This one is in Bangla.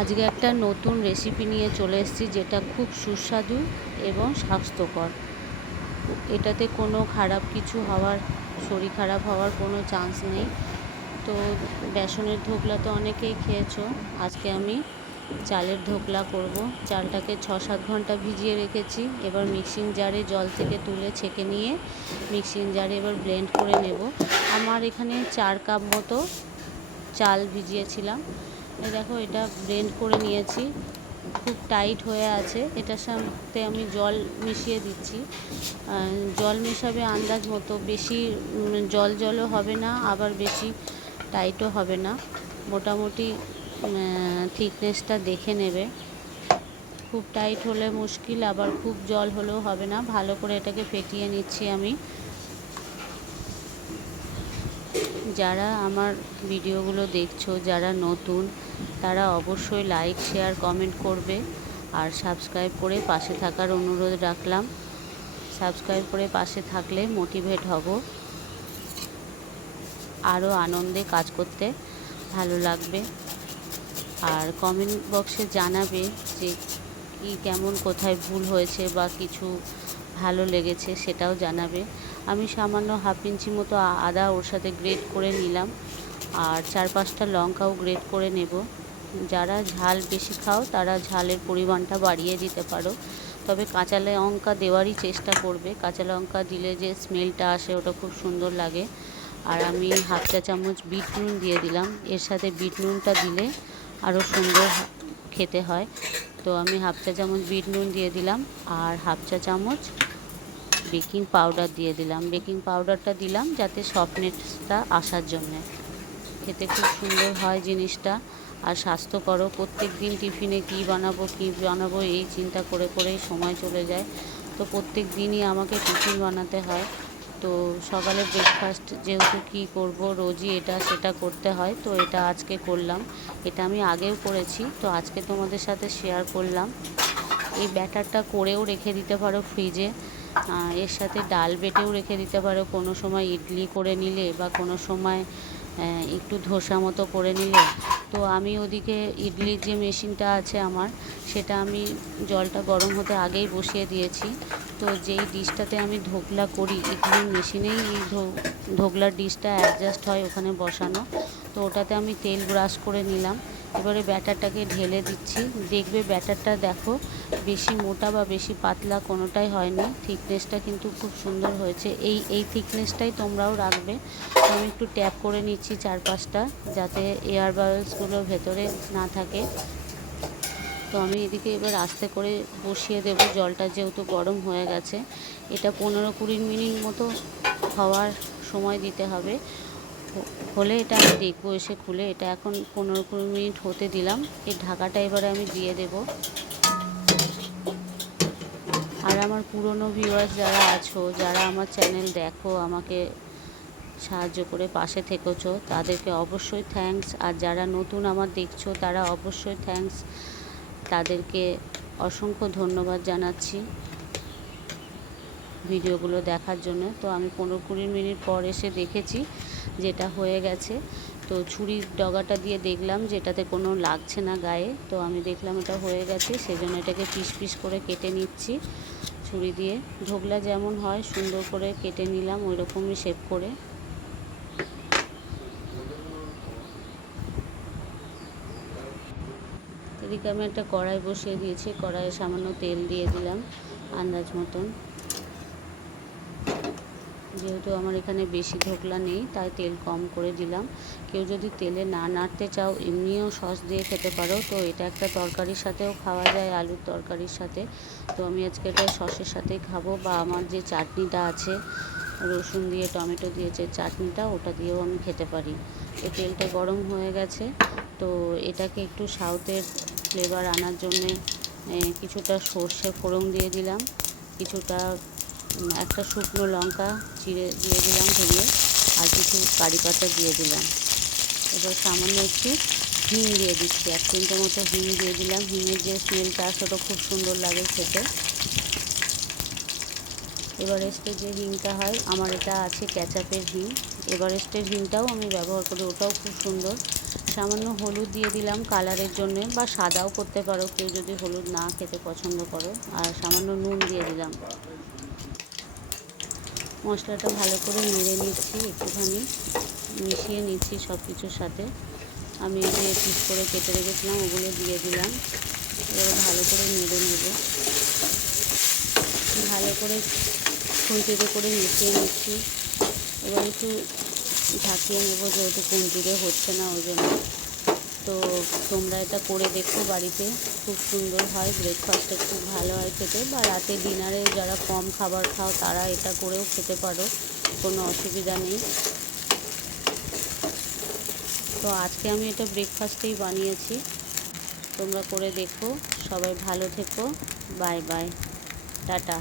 আজকে একটা নতুন রেসিপি নিয়ে চলে এসেছি যেটা খুব সুস্বাদু এবং স্বাস্থ্যকর। এটাতে কোনো খারাপ কিছু হওয়ার, শরীর খারাপ হওয়ার কোনো চান্স নেই। তো বেসনের ধোকলা তো অনেকেই খেয়েছো। আজকে আমি চালের ধোকলা করব। চালটাকে ছ সাত ঘণ্টা ভিজিয়ে রেখেছি। এবার মিক্সিং জারে জল থেকে তুলে ছেঁকে নিয়ে মিক্সিং জারে এবার ব্লেন্ড করে নেব। আমার এখানে চার কাপ মতো চাল ভিজিয়েছিলাম। এই দেখো, এটা ব্লেন্ড করে নিয়েছি। খুব টাইট হয়ে আছে। এটার সাথে আমি জল মিশিয়ে দিচ্ছি। জল মেশাবে আন্দাজ মতো। বেশি জল জলও হবে না, আবার বেশি টাইটও হবে না। মোটামুটি থিকনেসটা দেখে নেবে। খুব টাইট হলে মুশকিল, আবার খুব জল হলেও হবে না। ভালো করে এটাকে ফেটিয়ে নিচ্ছি আমি। যারা আমার ভিডিওগুলো দেখছ, যারা নতুন, তারা অবশ্যই লাইক শেয়ার কমেন্ট করবে আর সাবস্ক্রাইব করে পাশে থাকার অনুরোধ রাখলাম। সাবস্ক্রাইব করে পাশে থাকলে মোটিভেট হব। আরও আনন্দে কাজ করতে ভালো লাগবে। আর কমেন্ট বক্সে জানাবে যে কি কেমন, কোথায় ভুল হয়েছে বা কিছু ভালো লেগেছে সেটাও জানাবে। আমি সামান্য হাফ ইঞ্চি মতো আদা ওর সাথে গ্রেট করে নিলাম। আর চার পাঁচটা লঙ্কাও গ্রেট করে নেব। যারা ঝাল বেশি খাও, তারা ঝালের পরিমাণটা বাড়িয়ে দিতে পারো। তবে কাঁচা লঙ্কা দেওয়ারই চেষ্টা করবে। কাঁচা লঙ্কা দিলে যে স্মেলটা আসে, ওটা খুব সুন্দর লাগে। আর আমি হাফ চা চামচ বিট নুন দিয়ে দিলাম। এর সাথে বিট নুনটা দিলে আরও সুন্দর খেতে হয়। তো আমি হাফ চা চামচ বিট নুন দিয়ে দিলাম। আর হাফ চা চামচ বেকিং পাউডার দিয়ে দিলাম। বেকিং পাউডারটা দিলাম যাতে সফটনেসটা আসার জন্যে। খেতে খুব সুন্দর হয় জিনিসটা আর স্বাস্থ্যকরও। প্রত্যেক দিন টিফিনে কী বানাবো কী বানাবো এই চিন্তা করে করেই সময় চলে যায়। তো প্রত্যেক দিনই আমাকে টিফিন বানাতে হয়। তো সকালে ব্রেকফাস্ট যেহেতু কি করব, রোজই এটা সেটা করতে হয়। তো এটা আজকে করলাম। এটা আমি আগেও করেছি। তো আজকে তোমাদের সাথে শেয়ার করলাম। এই ব্যাটারটা করেও রেখে দিতে পারো ফ্রিজে এর সাথে ডাল বেটেও রেখে দিতে পারো। কোনো সময় ইডলি করে নিলে বা কোনো সময় একটু ধোসা মতো করে নিলে। তো আমি ওদিকে ইডলির যে মেশিনটা আছে আমার, সেটা আমি জলটা গরম হতে আগেই বসিয়ে দিয়েছি। তো যেই ডিশটাতে আমি ধোকলা করি, ইডলির মেশিনেই এই ধোকলার ডিশটা অ্যাডজাস্ট হয় ওখানে বসানো। তো ওটাতে আমি তেল ব্রাশ করে নিলাম। এবারে ব্যাটারটাকে ঢেলে দিচ্ছি। দেখবে ব্যাটারটা দেখো, বেশি মোটা বা বেশি পাতলা কোনোটাই হয়নি। থিকনেসটা কিন্তু খুব সুন্দর হয়েছে। এই এই থিকনেসটাই তোমরাও রাখবে। আমি একটু ট্যাপ করে নিচ্ছি চার পাঁচটা যাতে এয়ার বাবলসগুলো ভেতরে না থাকে। তো আমি এদিকে এবার আস্তে করে বসিয়ে দেব। জলটা যেহেতু গরম হয়ে গেছে, এটা পনেরো কুড়ি মিনিট মতো হওয়ার সময় দিতে হবে। হলে এটা আমি দেখব, এসে খুলে। এটা এখন পনেরো কুড়ি মিনিট হতে দিলাম। এই ঢাকাটা এবারে আমি দিয়ে দেব। আর আমার পুরনো ভিউয়ার্স যারা আছো, যারা আমার চ্যানেল দেখো, আমাকে সাহায্য করে পাশে থেকেছো, তাদেরকে অবশ্যই থ্যাংকস আর যারা নতুন আমার দেখছ, তারা অবশ্যই থ্যাংকস তাদেরকে অসংখ্য ধন্যবাদ জানাচ্ছি। ভিডিওগুলো দেখার জন্য। তো আমি পনেরো কুড়ি মিনিট পর এসে দেখেছি যেটা হয়ে গেছে। তো ছুরির ডগাটা দিয়ে দেখলাম যেটাতে কোনো লাগছে না গায়ে। তো আমি দেখলাম এটা হয়ে গেছে, সেজন্য এটাকে পিস পিস করে কেটে নিচ্ছি ছুরি দিয়ে। ঢোকলা যেমন হয়, সুন্দর করে কেটে নিলাম ওই রকমই শেপ করে। এদিকে আমি একটা কড়াই বসিয়ে দিয়েছি, কড়াইয়ে সামান্য তেল দিয়ে দিলাম আন্দাজ মতন। যেহেতু আমার এখানে বেশি ধোকলা নেই, তাই তেল কম করে দিলাম। কেউ যদি তেলে না নাড়তে চাও, এমনিও সস দিয়ে খেতে পারো। তো এটা একটা তরকারির সাথেও খাওয়া যায়, আলুর তরকারির সাথে। তো আমি আজকে এটা সসের সাথেই খাব বা আমার যে চাটনিটা আছে, রসুন দিয়ে, টমেটো দিয়ে যে চাটনিটা, ওটা দিয়েও আমি খেতে পারি। তো তেলটা গরম হয়ে গেছে। তো এটাকে একটু সাউথের ফ্লেভার আনার জন্যে কিছুটা সর্ষে ফোড়ন দিয়ে দিলাম। কিছুটা একটা শুকনো লঙ্কা চিড়ে দিয়ে দিলাম ভেঙে আর কিছু কারি পাতা দিয়ে দিলাম। এবার সামান্য একটু হিং দিয়ে দিচ্ছি, এক তিনটে মতো হিং দিয়ে দিলাম। হিঙের যে স্মেলটা আসে ওটা খুব সুন্দর লাগে খেতে। এভারেস্টের যে হিংটা হয়, আমার এটা আছে ক্যাচাপের হিং। এভারেস্টের হিংটাও আমি ব্যবহার করি, ওটাও খুব সুন্দর। সামান্য হলুদ দিয়ে দিলাম কালারের জন্য, বা সাদাও করতে পারো, কেউ যদি হলুদ না খেতে পছন্দ করো। আর সামান্য নুন দিয়ে দিলাম। মশলাটা ভালো করে নেড়ে নিচ্ছি, একটুখানি মিশিয়ে নিচ্ছি সব কিছুর সাথে। আমি যে পিস করে কেটে রেখেছিলাম, ওগুলো দিয়ে দিলাম। এবার ভালো করে নেড়ে নেব। ভালো করে খুন্তিতে করে মিশিয়ে নিচ্ছি। এবার একটু ঝাঁকিয়ে নেব, যেহেতু খুন্তিতে হচ্ছে না, ওই জন্য। তো তোমরা এটা করে দেখো বাড়িতে। খুব সুন্দর হয় ব্রেকফাস্টে খুব ভালো হয় খেতে। বা রাতে ডিনারে যারা কম খাবার খাও, তারা এটা করেও খেতে পারো, কোনো অসুবিধা নেই। তো আজকে আমি এটা ব্রেকফাস্টেই বানিয়েছি। তোমরা করে দেখো, সবাই ভালো থেকো বাই বাই টাটা।